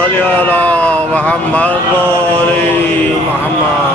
صل على محمد وآل محمد.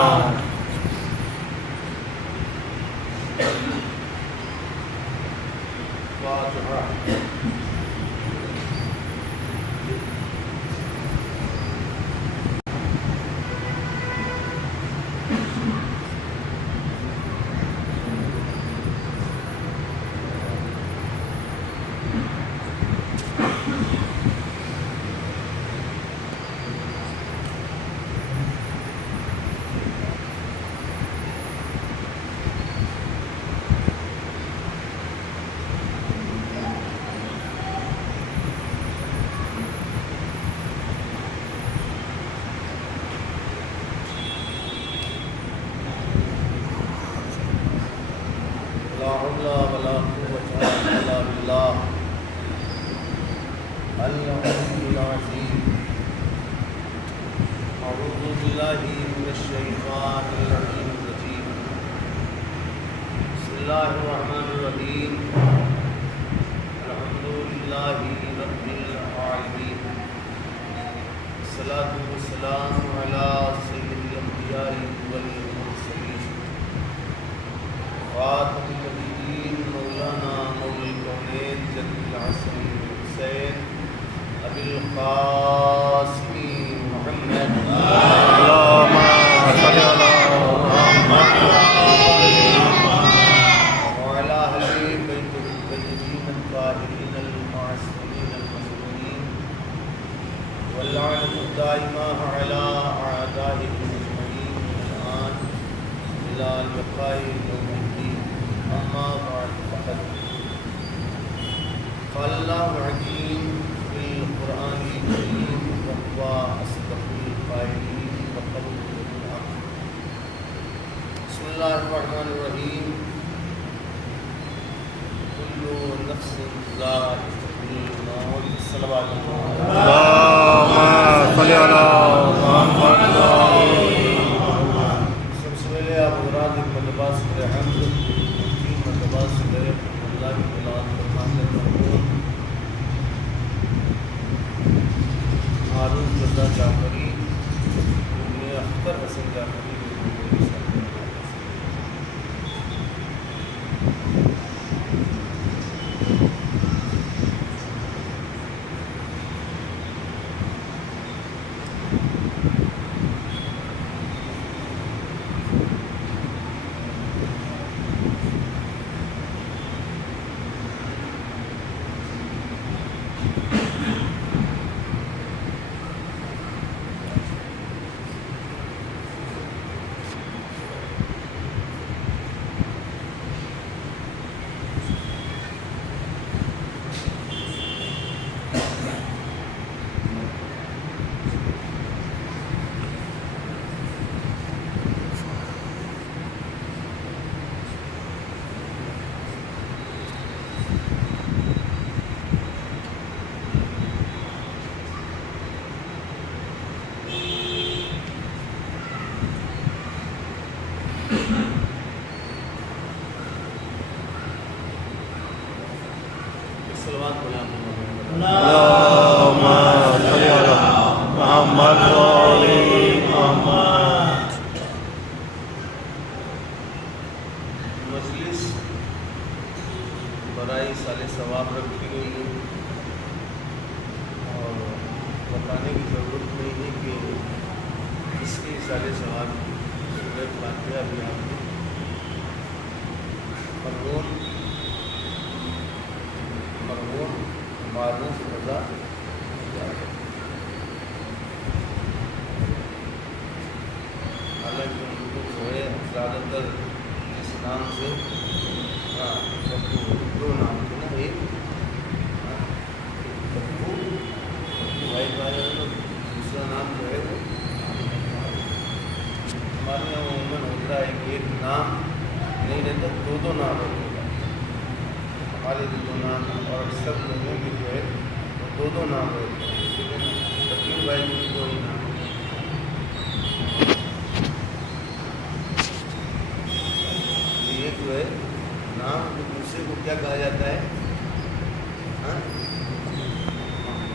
نام دوسرے کو کیا کہا جاتا ہے؟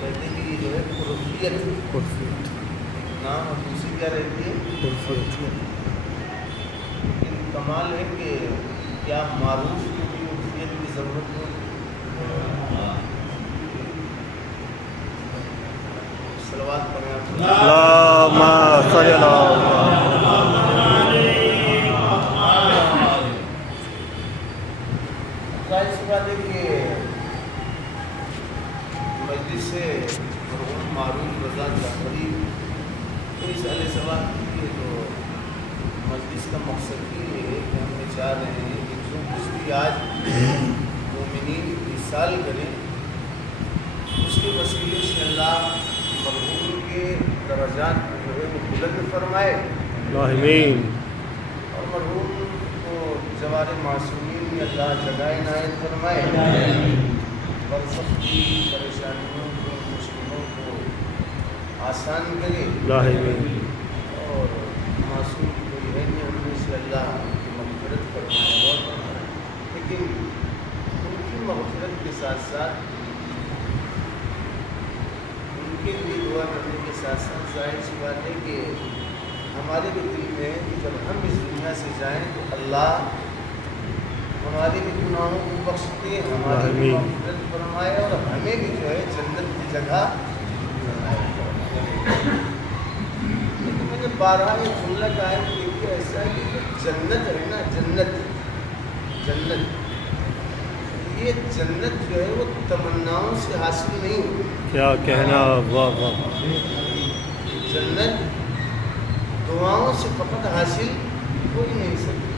کہتے ہیں کہ یہ جو ہے قرفیت نام اور دوسری کیا رہتی ہے قرفیت. لیکن کمال ہے کہ کیا معروف کو بھی قرفیت کی ضرورت ہو. صلوات پڑھیں آپ. اللہم صلی اللہ. ظاہر سی بات ہے کہ مجلس سے مرحوم معروف رضا جعفری اس علیہ سوال کی ہے تو مجلس کا مقصد یہ ہے کہ ہم یہ چاہ رہے ہیں کہ جو کچھ بھی آج مومنین وصال کریں اس کے وسیلے سے اللہ مرحوم کے درجات جو ہے وہ بلند فرمائے آمین. اور مرحوم کو جوار معصومین میں اللہ جگہ عنایت فرمائے اور سب کی پریشانیوں کو مشکلوں کو آسان کرے آمین. اور معصوم کی کوئی ہے نہیں ان میں سے اللہ کی مغفرت فرمائے اور فرمائے. لیکن ان کی مغفرت کے ساتھ ساتھ ان کے لیے دعا کرنے کے ساتھ ساتھ ظاہر سی بات ہے کہ ہمارے بھی دل میں کہ جب ہم اس دنیا سے جائیں تو اللہ ہمارے بھی گناہوں کو بخشتے ہماری بھی مغفرت فرمائے اور ہمیں بھی جو ہے جنت کی جگہ. لیکن میں نے بارہا یہ جملہ کہا ہے کہ ایسا ہے کہ جنت ہے نا جنت یہ جنت جو ہے وہ تمناؤں سے حاصل نہیں ہوتی. کیا کہنا. واہ واہ. جنت دعاؤں سے فقط حاصل ہو ہی نہیں سکتی.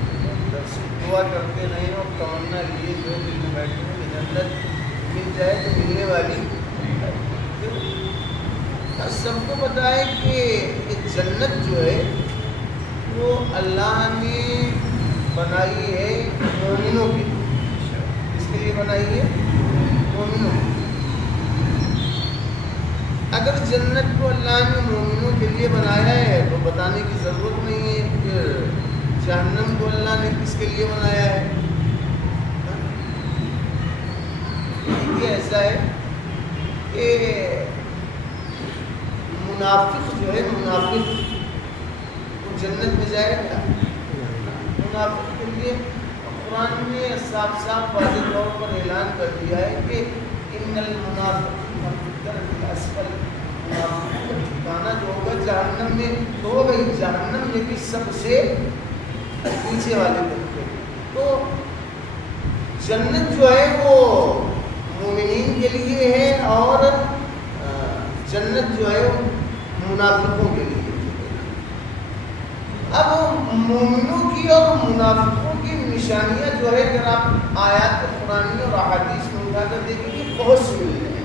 دعا کرتے نہیں اور تمنا لیے جو دل میں بیٹھے ہیں کہ جنت مل جائے تو ملنے والی. سب کو پتہ ہے کہ یہ جنت جو ہے وہ اللہ نے بنائی ہے مومنوں کے لیے. کس کے لیے بنائی ہے؟ مومنوں. اگر جنت کو اللہ نے مومنوں کے لیے بنایا ہے تو بتانے کی ضرورت نہیں ہے کہ جہنم کو اللہ نے کس کے لیے بنایا ہے. یہ ایسا ہے کہ منافق جو ہے منافق وہ جنت میں جائے گا. منافق کے لیے قرآن نے صاف صاف واضح طور پر اعلان کر دیا ہے کہ ان المنافقین فی الدرک الاسفل. منافقوں کا ٹھکانہ جو ہوگا جہنم میں تو ہوگا ہی. جہنم میں بھی سب سے نیچے والے طبقے. تو جنت جو ہے وہ مومنین کے لیے ہے اور جنت جو ہے وہ منافقوں کے لیے. اب مومنوں کی اور منافقوں کی نشانیاں جو ہے اگر آپ آیات قرآنی اور احادیث میں اٹھا کر دیکھیں گے بہت سی ملیں گی.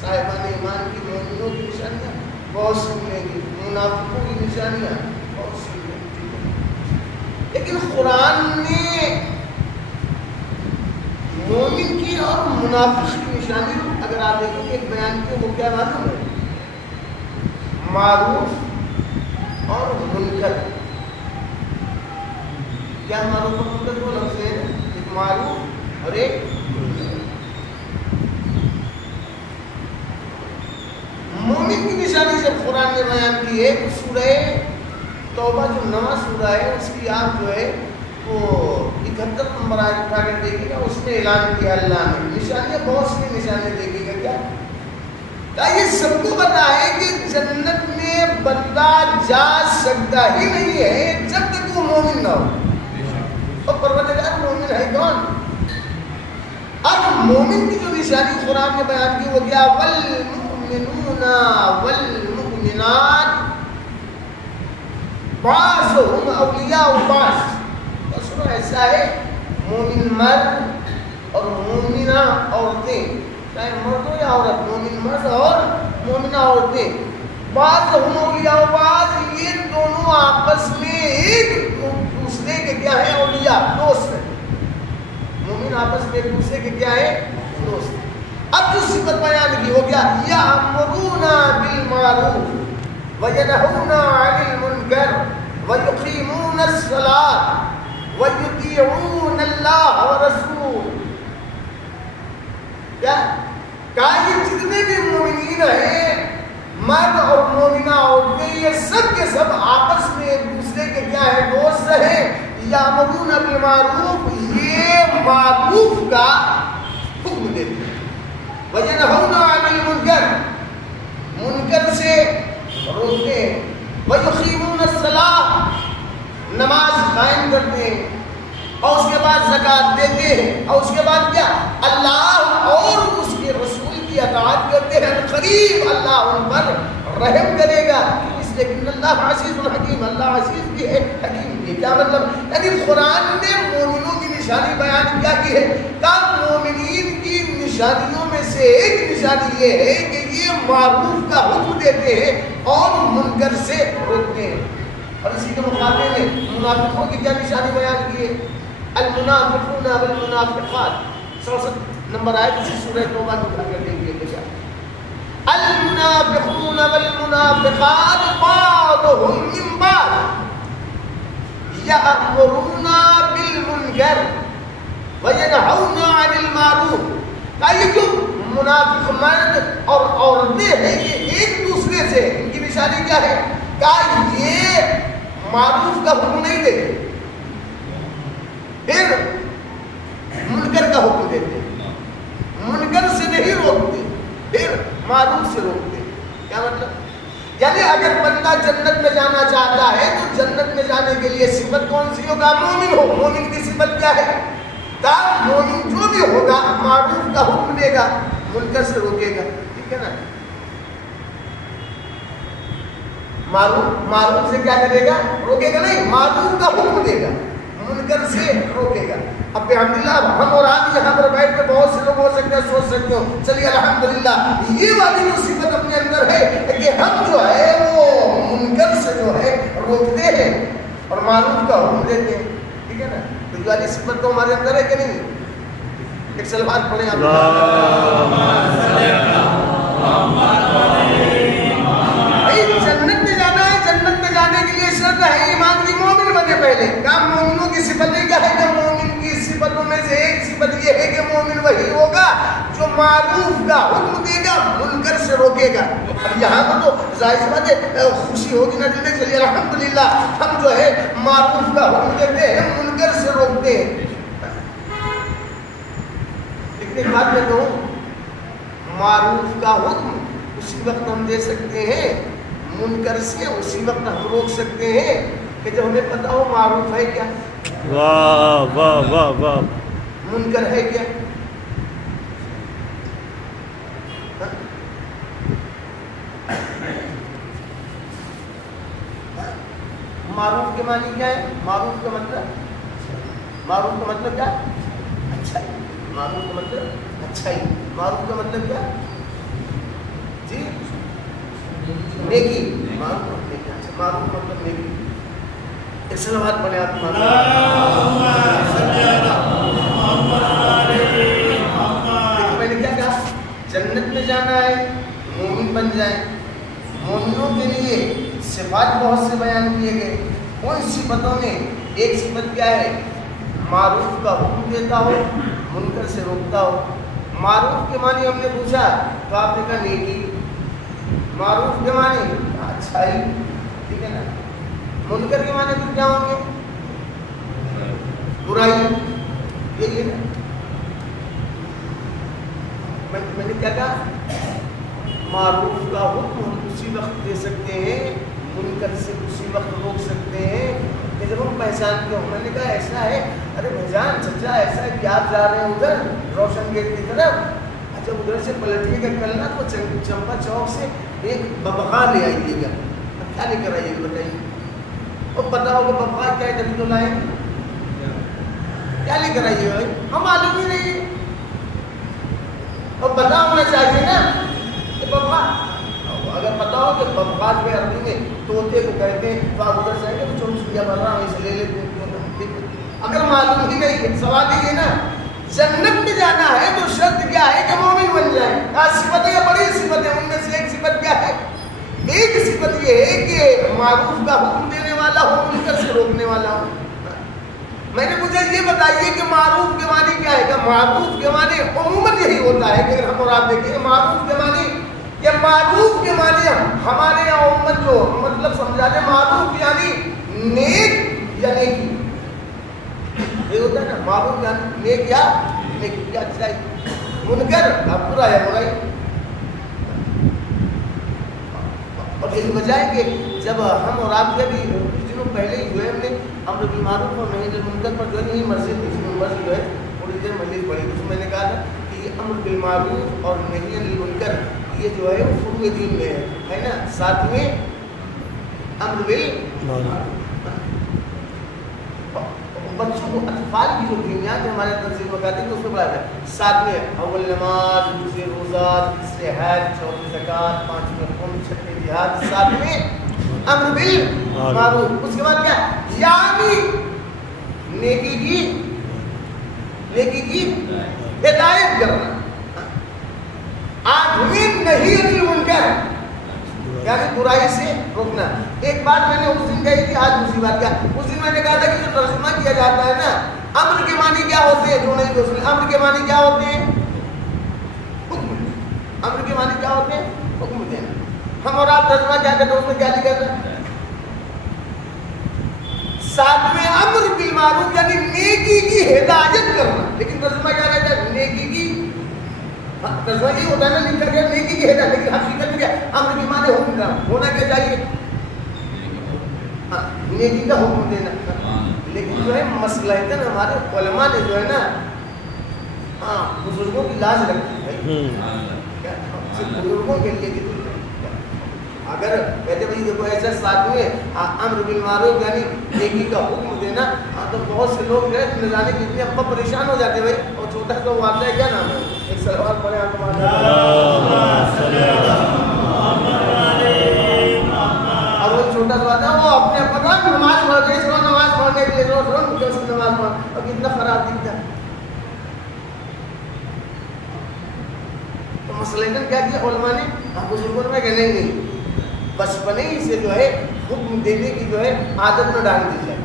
صاحبان ایمان کی مومنوں کی نشانیاں بہت سی ملیں گی, منافقوں کی نشانیاں بہت سی ملیں گی. لیکن قرآن نے مومن کی اور منافق کی نشانی اگر آپ دیکھیں گے ایک بیان کی وہ کیا معلوم ہے؟ معروف اور منکر. کیا معروف اور منکر کو لفظ ہے؟ ایک معروف اور ایک مومن کی نشانی جب قرآن نے بیان کی ہے تو سورہ توبہ جو نواں سورہ ہے اس کی آپ جو ہے وہ 71 نمبر آیت اٹھا کر دیکھیے گا. اس میں اعلان کیا اللہ نے نشانیاں بہت سی نشانیاں دیکھیے گا. کیا یہ سب کو پتا ہے کہ جنت میں بندہ جا سکتا ہی نہیں ہے جب تک وہ مومن نہ ہو. اور پروردگار مومن ہے کون؟ اب مومن کی جو نشانی قرآن نے بیان کی وہ کیا؟ والمؤمنون والمؤمنات بعضهم اولیاء بعض. سنو ایسا ہے مومن مرد اور مومنہ عورتیں, چاہے مرد ہو یا عورت, مومن مرد اور مومنہ عورتیں بعضهم اولیاء بعض, یہ دونوں آپس میں ایک دوسرے کے کیا ہے؟ اولیاء, دوست ہیں. مومن آپس میں ایک دوسرے کے کیا ہے؟ دوست. اب جو صفت بیان کی وہ کیا؟ یأمرون بالمعروف وینہون عن المنکر ویقیمون الصلاۃ وَيُطِيعُونَ اللَّهَ وَرَسُولَهُ. کیا کہا یہ جتنے جتنے بھی مومنین ہیں، مرد اور مومنہ عورتیں، یہ سب کے سب آپس میں ایک دوسرے کے کیا ہے؟ دوست ہیں۔ یامرون بالمعروف، یہ معروف کا حکم دیتے ہیں، وینہون عن المنکر، منکر سے روکتے ہیں، ویقیمون الصلاۃ، نماز قائم کرتے ہیں، اور اس کے بعد زکوٰۃ دیتے ہیں، اور اس کے بعد کیا؟ اللہ اور اس کے رسول کی اطاعت کرتے ہیں۔ قریب اللہ ان پر رحم کرے گا، اس لیے کہ اللہ عزیز الحکیم، اللہ عزیز بھی ہے، حکیم بھی ہے۔ کیا مطلب؟ یعنی قرآن نے مومنوں کی نشانی بیان کیا کی ہے؟ کہ مومنین کی نشانیوں میں سے ایک نشانی یہ ہے کہ یہ معروف کا حکم دیتے ہیں اور منکر سے روکتے ہیں۔ اور اسی کے مقابلے میں منافقوں کی کیا نشانی بیان کی ہے؟ المنافقون والمنافقات، 64 نمبر آئے اسی سورہ توبہ کو اٹھا کر دیکھیے گا۔ المنافقون والمنافقات بعضهم من بعض یأمرون بالمنکر وینہون عن المعروف۔ یہ جو منافق مرد اور عورتیں ہیں یہ ایک دوسرے سے، ان کی نشانی کیا ہے؟ کہ یہ معروف کا حکم نہیں دیتے، پھر منکر کا حکم دیتے، منکر سے نہیں روکتے، پھر معروف سے روکتے۔ کیا مطلب؟ یعنی اگر بندہ جنت میں جانا چاہتا ہے تو جنت میں جانے کے لیے صفت کون سی ہوگا؟ مومن ہو۔ مومن کی صفت کیا ہے؟ کہ مومن جو بھی ہوگا معروف کا حکم دے گا، منکر سے روکے گا۔ ٹھیک ہے نا؟ معروف سے کیا کرے گا؟ روکے گا نہیں، معروف کا حکم دے گا، منکر سے روکے گا۔ اب الحمدللہ ہم اور آپ یہاں پر بیٹھ کے بہت سے لوگ ہو سکتے ہیں سوچ سکتے ہو، چلیے الحمدللہ یہ والی جو صفت اپنے اندر ہے کہ ہم جو ہے وہ منکر سے جو ہے روکتے ہیں اور معروف کا حکم دیتے ہیں۔ ٹھیک ہے نا؟ تو یہ والی صفت تو ہمارے اندر ہے کہ نہیں؟ ایک سلوات پڑھیں آپ۔ جنت میں جانا ہے، جنت میں جانے کے لیے شرط ہے ایمان کی، مومن بنے پہلے۔ کام مومنوں کی صفتیں کیا ہے؟ کہ مومن کی صفتوں میں سے ایک صفت یہ ہے کہ مومن وہی ہوگا جو معروف کا حکم دے گا، منکر سے روکے گا۔ اب یہاں پر تو ظاہر سی بات ہے خوشی ہوگی نا دل میں، چلیے الحمدللہ ہم جو ہے معروف کا حکم دیتے ہیں، منکر سے روکتے ہیں۔ لیکن ایک بات میں کہوں، معروف کا حکم اسی وقت ہم دے سکتے ہیں، منکر سے اسی وقت ہم روک سکتے ہیں کہ جب ہمیں پتہ ہو معروف ہے کیا، واہ واہ واہ واہ، منکر ہے کیا۔ معروف کے معنی کیا ہے؟ معروف کا مطلب کیا؟ اچھائی۔ معروف کا مطلب اچھائی۔ معروف کا مطلب کیا؟ جی نیکی۔ معروف مطلب نیکی۔ ایک سلوات پڑھیں آپ۔ میں نے کیا کہا؟ جنت میں جانا ہے، مومن بن جائیں۔ مومنوں کے لیے صفات بہت سے بیان کیے گئے، ان صفتوں میں ایک صفت کیا ہے؟ معروف کا حکم دیتا ہو، منکر سے روکتا ہو۔ معروف کے معنی ہم نے پوچھا تو آپ نے کہا نیکی۔ معروف کے معنی اچھائی، ٹھیک ہے نا؟ منکر کے معنی پھر کیا ہوں گے؟ برائی، یہی ہے نا؟ میں نے کیا کہا؟ معروف کا حکم ہم اسی وقت دے سکتے ہیں، منکر سے اسی وقت روک سکتے ہیں کہ جب ہم پہچانتے ہوں۔ میں نے کہا ایسا ہے، ارے بھجان چچا ایسا ہے کہ آپ جا رہے ہیں ادھر روشن گیٹ کی طرف، اچھا ادھر سے پلٹیے گا کلنا تو چمپا چوک سے ایک ببغا لے آئیے گا۔ اب کیا لے کر آئیے گا بتائیے؟ اور پتا ہوگا ببغا کیا ہے، تبھی تو لائیں گے۔ کیا لے کر آئیے گا؟ ہم معلوم ہی نہیں ہے، اور پتا ہونا چاہیے نا کہ ببغا، اگر پتا ہو کہ ببغا جو ہے عربی میں طوطے کو کہتے ہیں تو آپ ادھر سے آئیں گے تو چھوٹی چھوٹیاں بن رہا ہوں اسے لے لیتے ہیں۔ اگر معلوم ہی نہیں ہے، سوال یہ نا جنت میں جانا ہے تو شرط کیا ہے کہ مومن بن جائے۔ صفتیں یا بڑی صفتیں، ان میں سے ایک صفت کیا ہے؟ ایک صفت یہ ہے کہ معروف کا حکم دینے والا ہو، منکر سے روکنے والا ہو۔ میں نے پوچھا یہ بتائیے کہ معروف کے معنی کیا ہے؟ کہ معروف کے معنی عموماً یہی ہوتا ہے کہ اگر ہم اور آپ دیکھیں معروف کے معنی یا معروف کے معنی ہمارے یہاں عموماً جو مطلب سمجھا دیں معروف یعنی نیک یا نیکی، یہ ہوتا ہے نا معروف یعنی نیک یا نیکی یا اچھائی، منکر برا یا برائی. اور یہی وجہ ہے کہ جب ہم اور آپ کے بھی کچھ دنوں پہلے ہی جو ہے ہم نے امر بالمعروف اور نہی عن المنکر پر جو ہے یہ مسجد جو ہے تھوڑی دیر مجلس پڑھی، اس میں نے کہا تھا کہ یہ امر بالمعروف اور نہی عن المنکر یہ جو ہے فروع دین میں ہے نا. ساتویں امر بالمعروف، بچوں کو اطفال کی جو دینیات ہے ہمارے تنظیم میں کہتے ہیں اس میں پڑھا ہے. ساتویں اول نماز، دوسرے روزات، تیسرے حج، چوتھے زکوٰۃ، پانچویں خون، چھٹے جہاد، ساتویں امر بالمعروف. اس کے بعد کیا یعنی نیکی کی ہدایت کرنا. آٹھویں نہی عن المنکر یعنی برائی سے روکنا. ایک بات میں نے اس دن کہی تھی، آج دوسری بات کیا. اس دن میں نے کہا تھا کہ جو ترجمہ کیا جاتا ہے نا امر کے معنی کیا ہوتے ہیں، جو نہیں دوسرے امر کے معنی کیا ہوتے ہیں، حکم. امر کے معنی کیا ہوتے ہیں، حکم دینا. ہم اور آپ ترجمہ کیا کرتے ہیں، اس میں کیا لکھا تھا، ساتویں امر بالمعروف یعنی نیکی کی ہدایت کرنا. لیکن ترجمہ کیا رہتا ہے، نیکی کی، ترجمہ یہ ہوتا ہے نا لکھا گیا نیکی کی ہدایت، لیکن حقیقت میں کیا امر کی معنی حکم دینا. ہونا کیا چاہیے، نیکی کا حکم دینا. لیکن جو ہے مسئلہ ہے نا ہمارے علماء نے جو ہے نا بزرگوں کی لاج رکھی ہے، بزرگوں کے لیے اگر کہتے بھائی دیکھو ایسا ساتویں امر بالمعروف یعنی نیکی کا حکم دینا، تو بہت سے لوگ جو ہے نہ جانے کے اتنے ابا پریشان ہو جاتے بھائی. اور چھوٹا سا وہ آتا ہے کیا نام ہے، ایک سلوات پڑھے آپ کو اور وہ چھوٹا سا آتا ہے وہ اپنے پکڑ نماز پڑھ رہے سو نماز پڑھنے کے لیے نماز پڑھ اور کتنا خراب دکھتا ہے. تو مسئلہ کیا کیا علماء نے بزرگوں میں کہ نہیں بچپنے ہی سے جو ہے حکم دینے کی جو ہے عادت میں ڈال دی جائے.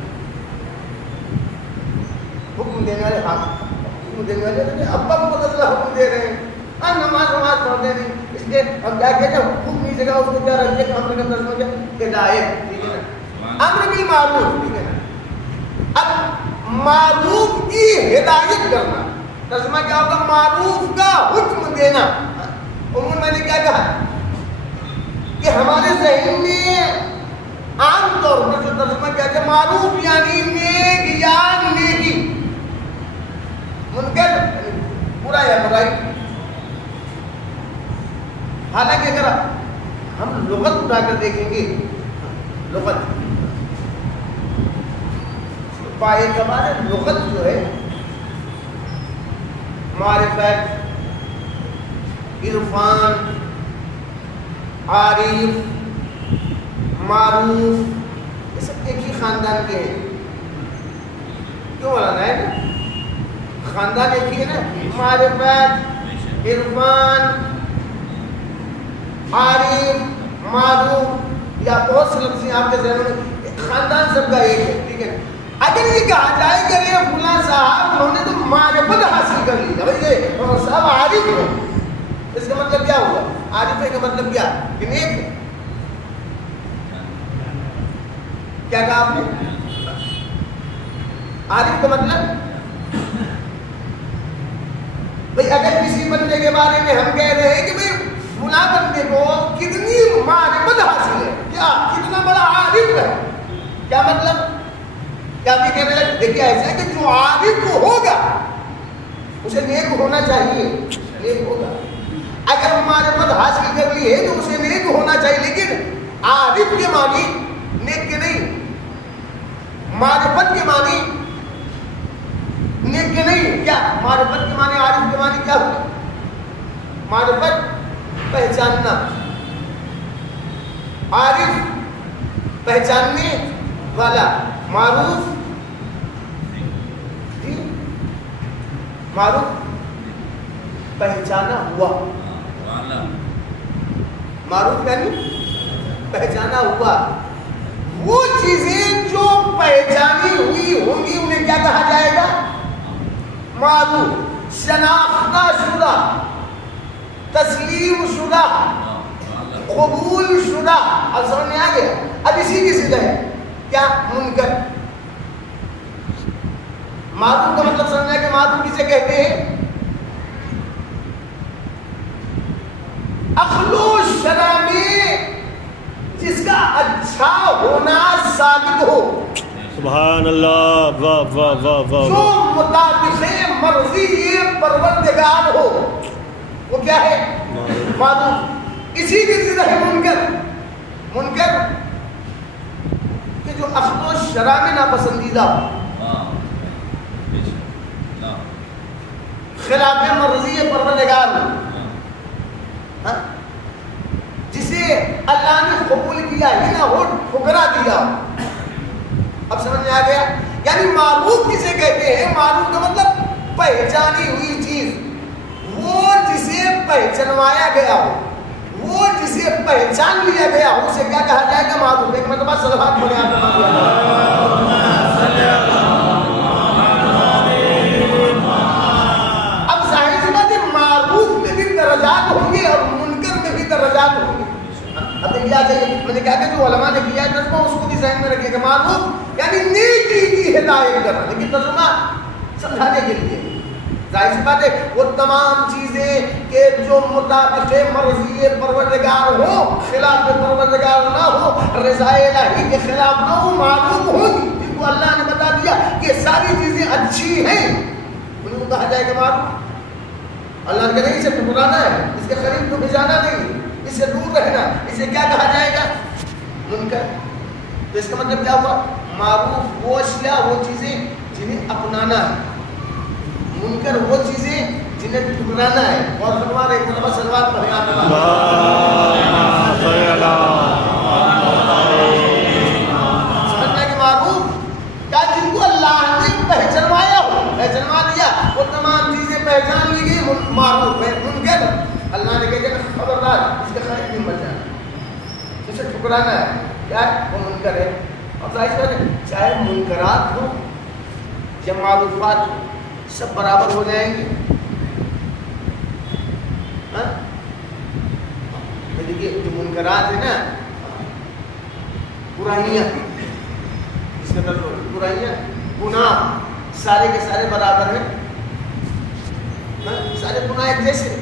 حکم دینے والے حکم دینے والے ابا کو پتہ چلا حکم دے رہے ہیں، ہم نماز پڑھتے نہیں، اس لیے ہم کیا کہتے ہیں حکم کی جگہ اس کو کیا رکھتے ہیں، امر کا ترجمہ کیا ہدایت. ٹھیک ہے نا، امر بالمعروف. ٹھیک ہے نا، اب معروف کی ہدایت کرنا ترجمہ کیا ہوگا، معروف کا حکم دینا. عموماً میں نے کیا کہا کہ ہمارے ذہن میں عام طور پر جو ترجمہ کیا کہ معروف یعنی نیک یا نیکی، منکر برا یا برائی. حالانکہ اگر ہم لغت اٹھا کر دیکھیں گے، لغت پائے ہمارے لغت جو ہے معرفت، عرفان، عارف، معروف، یہ سب ایک ہی خاندان کے ہیں. کیوں مولانا ہے نا، خاندان ایک ہی ہے نا. معرفت، عرفان، عارف، معروف یا بہت سے لفظ آپ کے ذہنوں میں، خاندان سب کا ایک ہے. ٹھیک ہے، اگر یہ کہا جائے کہ یہ فلاں صاحب انہوں نے تو معرفت حاصل کر لی، بھائی یہ صاحب عارف ہے، اس کا مطلب کیا ہوا، عارف ہے کا مطلب کیا کہ نیک ہے. کیا کہا آپ نے، عارف کا مطلب بھئی اگر کسی بندے کے بارے میں ہم کہہ رہے ہیں کہ بھئی فلاں بندے کو کتنی معرفت حاصل ہے، کیا کتنا بڑا عارف ہے، کیا مطلب، کیا بھی کہنے لگے دیکھیے ایسا ہے کہ جو عارف ہوگا اسے نیک ہونا چاہیے، نیک ہوگا. اگر معرفت حاصل کر لی ہے تو اسے نیک ہونا چاہیے، لیکن عارف کے معنی نیک کے نہیں، معرفت کے معنی نیک کے نہیں. کیا معرفت کے معنی، عارف کے معنی کیا ہوگا، معرفت پہچاننا، عارف پہچاننے والا، معروف جی معروف پہچانا ہوا، معروف یعنی پہچانا ہوا. وہ چیزیں جو پہچانی ہوئی ہوں گی انہیں کیا کہا جائے گا، معروف. شناختہ شدہ، تسلیم شدہ، قبول شدہ. اب سمجھ میں آ گیا؟ اب اسی کی ضد ہے کیا؟ منکر. معروف کا مطلب سمجھنا ہے کہ معروف کسے کہتے ہیں؟ اخلو شرع میں جس کا اچھا ہونا ثابت ہو، سبحان اللہ، واہ واہ واہ واہ جو مطابق مرضی پروردگار ہو، وہ کیا ہے؟ معروف. اسی کی ضد ہے منکر. منکر کہ جو اخلو شرع میں ناپسندیدہ ہو، خلاف مرضی پروردگار ہو، جسے اللہ نے قبول کیا ہی نہ ہو، ٹھکرا دیا. اب سمجھ میں آ گیا؟ یعنی معروف کسے کہتے ہیں؟ معروف کا مطلب پہچانی ہوئی چیز، وہ جسے پہچنوایا گیا ہو، وہ جسے پہچان لیا گیا ہو، اسے کیا کہا جائے گا؟ معروف. ایک مرتبہ صلوات پڑھیں آپ. اب ظاہر سی بات ہے معروف میں بھی درجات ہوں گے اور منکر میں بھی درجات ہوں گے. اب دیکھیے آ جائیے، میں نے کہا کہ جو علماء نے کیا ہے ترجمہ اس کو بھی ذہن میں رکھیے گا. معروف یعنی نیکی کی ہدایت کرنا، لیکن ترجمہ سمجھانے کے لیے. ظاہر سی بات ہے وہ تمام چیزیں کہ جو مطابق مرضی پروردگار ہو، خلاف پروردگار نہ ہو، رضا الہی کے خلاف نہ ہو، معروف ہوگی. جن کو اللہ نے بتا دیا کہ ساری چیزیں اچھی ہیں، انہیں کو کہا جائے گا معروف. اللہ نے کہا نہیں، اسے ٹھکرانا ہے، اس کے قریب تو بھجانا نہیں، اس سے دور رہنا. اسے کیا کہا جائے گا؟ منکر. تو اس کا مطلب کیا ہوا؟ معروف وہ اشیاء، وہ چیزیں جنہیں اپنانا ہے. منکر وہ چیزیں جنہیں ٹھکرانا ہے. اور فرما رہے ایک طرف سلوات پڑھیں آپ. سمجھنا کہ معروف کیا؟ جن کو اللہ نے پہچنوایا ہو، پہچنوا دیا، وہ تمام چیزیں پہچان لی گئی، معروف ہے. منکر اللہ نے کہا خبردار، اس کے قریب نہیں مت جانا، اسے ٹھکرانا ہے. کیا ہے؟ وہ منکر ہے. اب ظاہر بات ہے چاہے منکرات ہو یا معروفات ہو، سب برابر ہو جائیں گے. دیکھیے جو منکرات ہیں نا، برائیاں، اس کا مطلب برائیاں، گناہ سارے کے سارے برابر ہیں. سارے گناہ ایک جیسے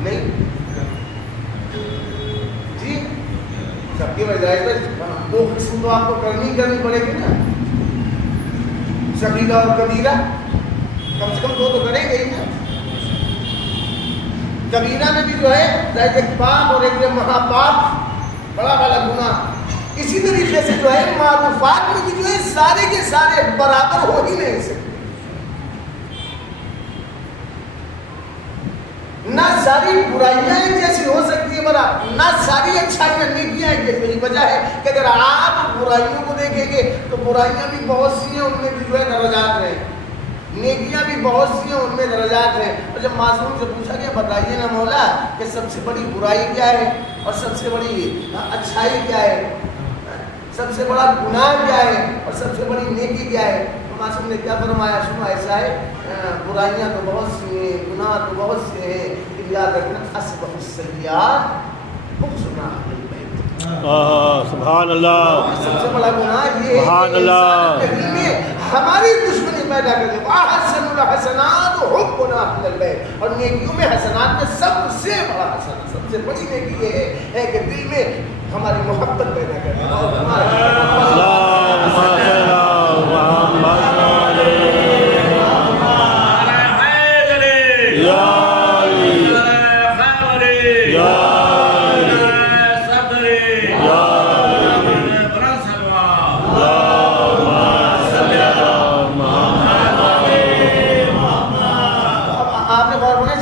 نہیں جی. سب کی وجہ سے دو قسم تو آپ کو کرنی پڑے گی نا، صغیرہ اور کبیرہ. کم سے کم دو تو کریں گے ہی نا. کبیرہ میں بھی جو ہے ایک پاپ اور ایک مہا پاپ، بڑا والا گناہ. اسی طریقے سے جو ہے معروفات میں بھی جو ہے سارے کے سارے برابر ہو ہی نہیں سکتے. نہ ساری برائیاں ایک جیسی ہو سکتی ہے برابر، نہ ساری اچھائیاں نیکیاں ایک جیسی. یہی وجہ ہے کہ اگر آپ برائیوں کو دیکھیں گے تو برائیاں بھی بہت سی ہیں، ان میں بھی جو ہے درجات ہیں. نیکیاں بھی بہت سی ہیں، ان میں درجات ہیں. اور جب معصوم سے پوچھا گیا بتائیے نا مولا کہ سب سے بڑی برائی کیا ہے اور سب سے بڑی اچھائی کیا ہے، سب سے بڑا گناہ کیا ہے اور سب سے بڑی نیکی کیا ہے، تو معصوم نے کیا فرمایا؟ سنو ایسا ہے برائیاں تو بہت سی ہیں، گناہ تو بہت سے ہیں، لیکن یاد رکھنا اسبغ السیئات حسن اہل البیت. سبحان اللہ، سب سے بڑا گناہ یہ ہے سبحان کہ اللہ، انسان کے دل میں ہماری دشمنی پیدا کر دے. احسن الحسنات حبنا اہل البیت. اور نیکیوں میں حسنات میں سب سے بڑا حسنات، سب سے بڑی نیکی یہ ہے کہ دل میں ہماری محبت پیدا کر دے. اور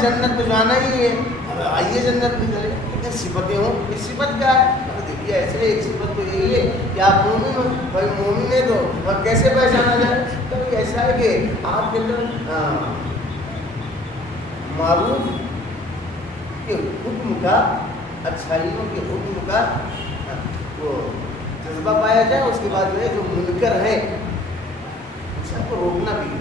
جنت میں جانا ہی ہے، آئیے جنت میں چلے. لیکن صفتیں ہوں، یہ صفت کیا ہے؟ دیکھیے ایسے ایک صفت تو یہی ہے کہ آپ مومن ہو. بھائی مومن ہے تو کیسے پہچانا جائے؟ کبھی ایسا ہے کہ آپ کے اندر معروف کے حکم کا، اچھائیوں کے حکم کا وہ جذبہ پایا جائے. اس کے بعد جو ہے جو منکر ہے اس کو روکنا بھی ہے.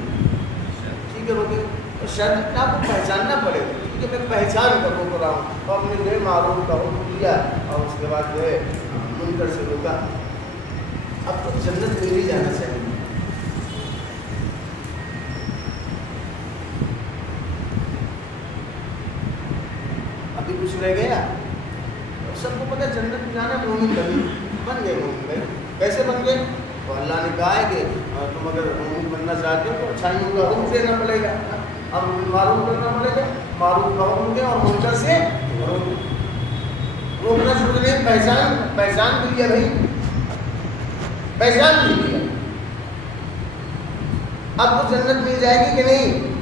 ٹھیک ہے روکے تو شرط آپ کو پہچاننا پڑے گا، کیونکہ میں پہچان کر روک رہا ہوں، اور ہم نے جو ہے معروف کا حکم دیا اور اس کے بعد جو ہے منکر سے روکا، اب تو جنت میں ہی جانا چاہیے۔ ابھی کچھ رہ گیا، سب کو پتہ جنت میں جانا، مومن بن گئے، مومن بھائی کیسے بن گئے؟ تو اللہ نے کہا ہے کہ تم اگر مومن بننا چاہتے ہو تو اچھائیوں کا حکم دینا پڑے گا، اب معروف کرنا پڑے گا، معروف کا حکم دیں اور منکر سے روکنا شروع کریں۔ پہچان بھی لیا بھائی، پہچان بھی لیا، اب تو جنت مل جائے گی کہ نہیں؟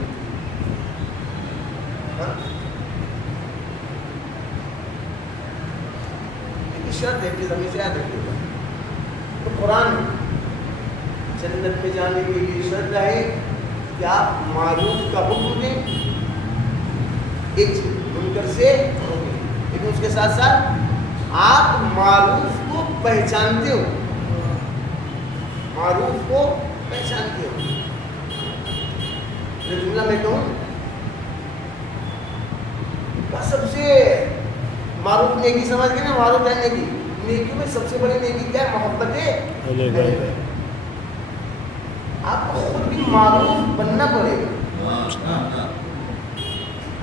شرط ہے کہ ہمیشہ یاد رکھیے گا، تو قرآن جنت میں جانے کے لیے شرط ہے کہ آپ معروف کا حکم دیں، ایک منکر سے روکیں، لیکن اس کے ساتھ ساتھ آپ معروف کو پہچانتے ہو، معروف کو پہچانتے ہو۔ یہ جملہ میں کہوں سب سے معروف نیکی سمجھ گئے نا، معروف ہے نیکی، نیکی میں سب سے بڑی نیکی کیا ہے؟ محبت ہے۔ آپ کو خود بھی معروف بننا پڑے گا،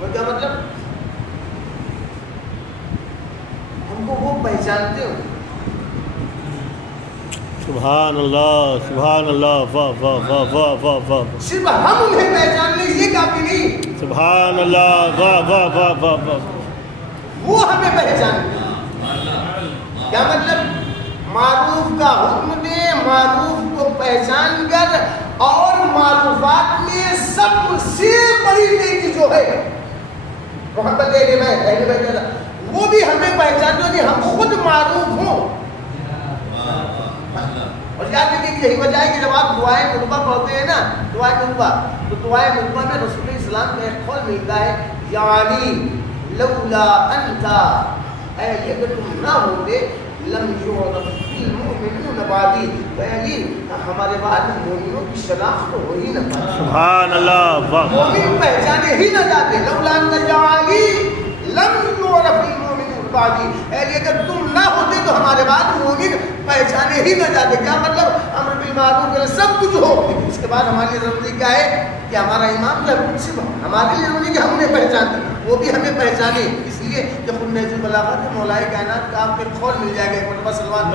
وہ کیا مطلب؟ ہم کو وہ پہچانتے ہو، سبحان اللہ، سبحان اللہ، واہ واہ واہ واہ واہ واہ، صرف ہم انہیں پہچان لیں یہ کافی نہیں، سبحان اللہ، واہ واہ واہ واہ واہ، وہ ہمیں پہچانتے ہیں۔ کیا مطلب؟ معروف کا حکم دے، معروف کو پہچان کر، اور معروفات میں سب سے بڑی نیکی جو ہے محبت اہل بیت، وہ بھی ہمیں پہچان دو کہ ہم خود معروف ہوں۔ اور یاد رکھیے کہ یہی وجہ ہے کہ جب آپ دعائیں مطلبہ پڑھتے ہیں نا، دعائیں مطلبہ، تو دعائیں مطلبہ میں رسول اسلام کا ایک قول ملتا ہے، یا علی لولا انتا، اے علی اگر تم نہ ہوتے، لم یعرف المؤمنون بعدی، اے علی ہمارے بعد مومنوں کی شناخت ہو ہی نہ پاتی، سبحان اللہ، مومن پہچانے ہی نہ جاتے، لولا انتا یا علی لم یعرف المؤمنون بعدی، اے علی اگر تم نہ ہوتے تو ہمارے بعد مومن پہچانے ہی نہ جاتے۔ کیا مطلب؟ امر بالمعروف کے سب کچھ ہو، لیکن اس کے بعد ہمارے لیے ضروری کیا ہے کہ ہمارا امام جو ہے صرف ہمارے لیے ضروری کہ ہم انہیں پہچانتے، وہ بھی ہمیں پہچانے۔ اس لیے کہ خود نہج البلاغہ میں مولائے کائنات کا آپ کو ایک قول مل جائے گا، ایک مرتبہ سلوات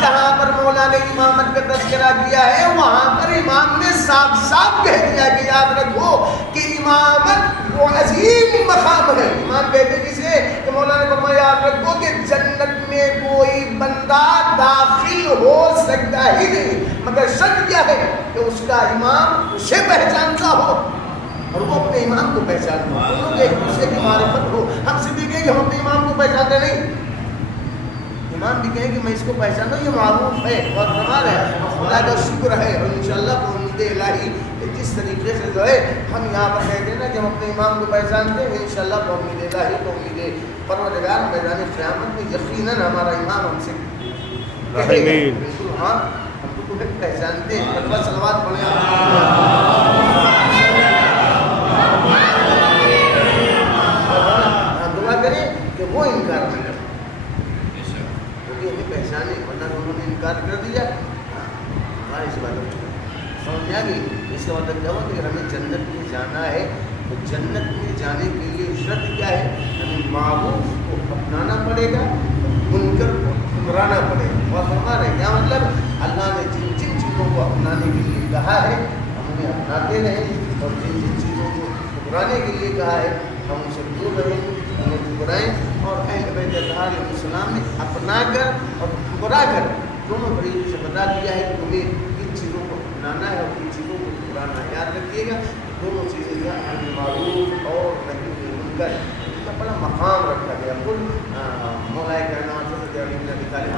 جہاں پر مولا نے امامت کا تذکرہ کیا ہے، وہاں پر امام نے صاف صاف کہہ دیا کہ یاد رکھو کہ امامت وہ عظیم مقام ہے۔ امام کہتے کسے؟ کہ مولا نے فرمایا یاد رکھو کہ جنت میں کوئی بندہ داخل ہو سکتا ہی نہیں مگر شرط کیا ہے کہ اس کا امام اسے پہچانتا ہو اور وہ اپنے امام کو پہچانتا ہو، دونوں ایک دوسرے کی معرفت ہو۔ ہم سے بھی کہیں کہ ہم اپنے امام کو پہچانتے نہیں، امام بھی کہیں کہ میں اس کو پہچانتا ہوں، یہ معروف ہے اور ہمارا ہے، خدا کا شکر ہے، اور انشاءاللہ امید الہی جس طریقے سے جو ہے ہم یہاں پر کہتے ہیں نا کہ ہم اپنے امام کو پہچانتے ہیں، انشاءاللہ امید الہی تو امید پروردگار میدان قیامت میں یقیناً ہمارا امام ہم سے کہے گا بالکل ہاں ہم تو تمہیں پہچانتے ہیں۔ مرتبہ صلوات پڑھیں، دعا کریں کہ وہ انکار نہ کرے، کیونکہ ہمیں پہچانے، ورنہ انہوں نے انکار کر دیا۔ ہاں اس بات سمجھ میں آ گئی؟ اس کا مطلب کیا ہوا کہ ہمیں جنت میں جانا ہے، تو جنت میں جانے کے لیے شرط کیا ہے؟ ہمیں معروف کو اپنانا پڑے گا، منکر کو ٹھکرانا پڑے گا۔ اور فرما رہے کیا مطلب؟ اللہ نے جن جن چیزوں کو اپنانے کے لیے کہا ہے ہم انہیں اپناتے رہیں، اور جن جن چیزوں کو ٹھکرانے کے لیے کہا ہے ہم ان سے دور رہیں، انہیں ٹھکرائیں۔ اور اہل بیت علیہ السلام نے اپنا کر اور ٹھکرا کر دونوں طریقے سے بتا دیا ہے کہ تمہیں کن چیزوں کو اپنانا ہے اور کن چیزوں کو ٹھکرانا ہے۔ یاد رکھیے گا دونوں چیزیں کیا؟ معروف اور نہی منکر، ان کا بڑا مقام رکھا گیا۔ خود مولا کائنات حضرت علی بن ابی طالب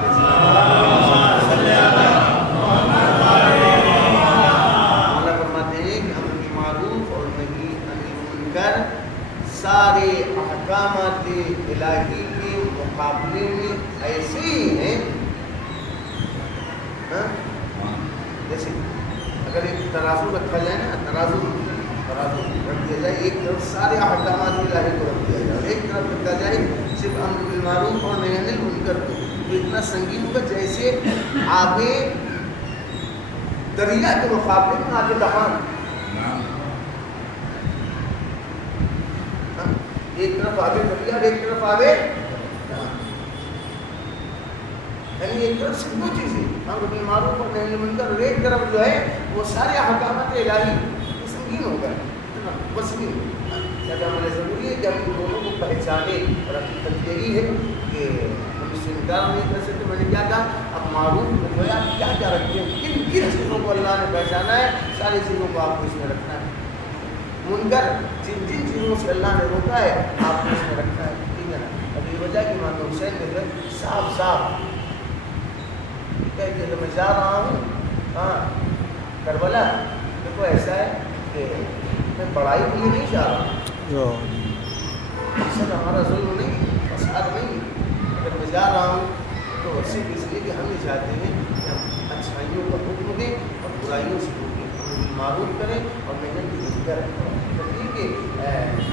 مولا فرماتے ہیں کہ امر بالمعروف اور نہی عن المنکر سارے احکامات الہی کے مقابلے میں ایسے ہی ہیں جیسے اگر ایک ترازو رکھا جائے نا، ترازو رکھ دیا جائے، ایک طرف سارے احکامات الہی کو رکھ دیا جائے، ایک طرف رکھا جائے صرف امر بالمعروف اور نہی عن المنکر کو، تو اتنا سنگین ہوگا جیسے آب دریا کے مقابلے میں آب دہان. ایک طرف آب دریا اور ایک طرف آب دہان، یعنی ایک طرف سے دو چیزیں امر بالمعروف اور نہی عن المنکر، اور ایک طرف جو ہے وہ سارے احکامات الہی. سنگین ہوگا، وسیع. کیا ہمارے ضروری ہے کہ ہم ان دونوں کو پہچانے، اور حقیقت یہی ہے کہ ہم اس سے انکار نہیں کر سکتے. میں نے کیا کہا، اب معروف میں جو ہے آپ کیا کیا رکھتے ہیں، کن کن چیزوں کو اللہ نے پہچانا ہے، ساری چیزوں کو آپ کو اس میں رکھنا ہے. منکر جن جن چیزوں سے اللہ نے روکا ہے آپ کو اس میں رکھنا ہے. ٹھیک ہے نا. اب یہ وجہ کہ امام حسین نے جو ہے صاف کہتے کہ میں جا رہا ہوں کربلا، دیکھو ایسا ہے کہ میں پڑھائی کے لیے نہیں جا رہا، مقصد ہمارا ظلم نہیں، فساد نہیں. اگر میں جا رہا ہوں تو صرف اس لیے کہ ہم یہ چاہتے ہیں کہ ہم اچھائیوں کا حکم دیں اور برائیوں سے روکیں، ہم معروف کریں اور محنت کی منکر کریں. کہ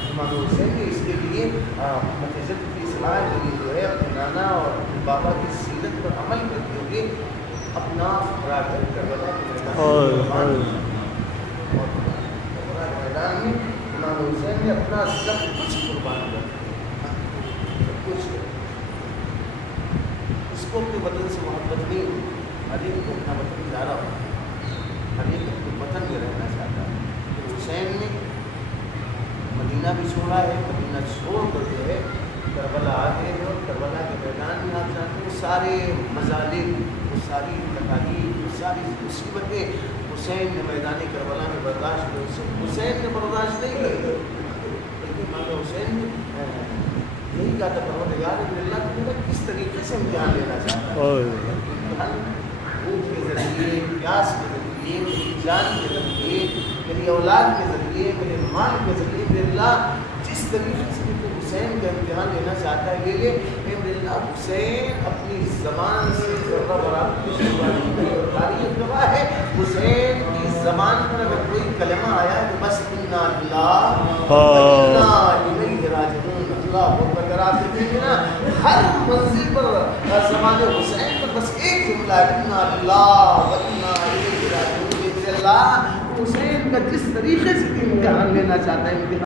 امام حسین نے اس کے لیے متجد کی اصلاح کے لیے جو ہے اپنے نانا اور اپنے بابا کی سیرت پر عمل کرتے ہوئے اپنا راغب کربلا کے میدان میں امام حسین نے اپنا سب کچھ قربان کر دیا، سب کچھ. اس کو اپنے وطن سے محبت نہیں ہوئی، ہر ایک کو اپنا وطن پیارا ہوتا، ہر ایک اپنے وطن میں رہنا چاہتا ہے. تو حسین نے مدینہ بھی چھوڑا ہے، مدینہ چھوڑ کر جو ہے کربلا آ گئے ہیں، اور کربلا کے میدان میں آپ جانتے ہیں سارے مظالم، وہ ساری تکالیف، وہ ساری مصیبتیں حسین نے میدان کربلا میں برداشت کی. حسین نے برداشت نہیں کی، لیکن امام حسین نے یہی کہا تھا پروردگار اللہ تعالیٰ کس طریقے سے امتحان لینا چاہتا ہے. امتحان بھوک کے ذریعے، پیاس کے ذریعے، میری جان کے ذریعے، میری اولاد کے ذریعے، میرے مال کے ذریعے. میرے اللہ جس طریقے سے تو حسین کا امتحان لینا چاہتا ہے یہ لے. میرے اللہ حسین اپنی زبان سے ذرہ برابر کچھ نہیں کری، اور تاریخ گواہ ہے حسین کی زبان پر اگر کوئی کلمہ آیا ہے تو بس انا للہ و انا الیہ راجعون. اللہ اکبر. آپ دیکھیں گے نا ہر منزل پر زبان حسین پر بس ایک جملہ ہے، انا للہ و انا الیہ راجعون. میرے اللہ حسین کا جس طریقے سے امتحان لینا چاہتا ہے،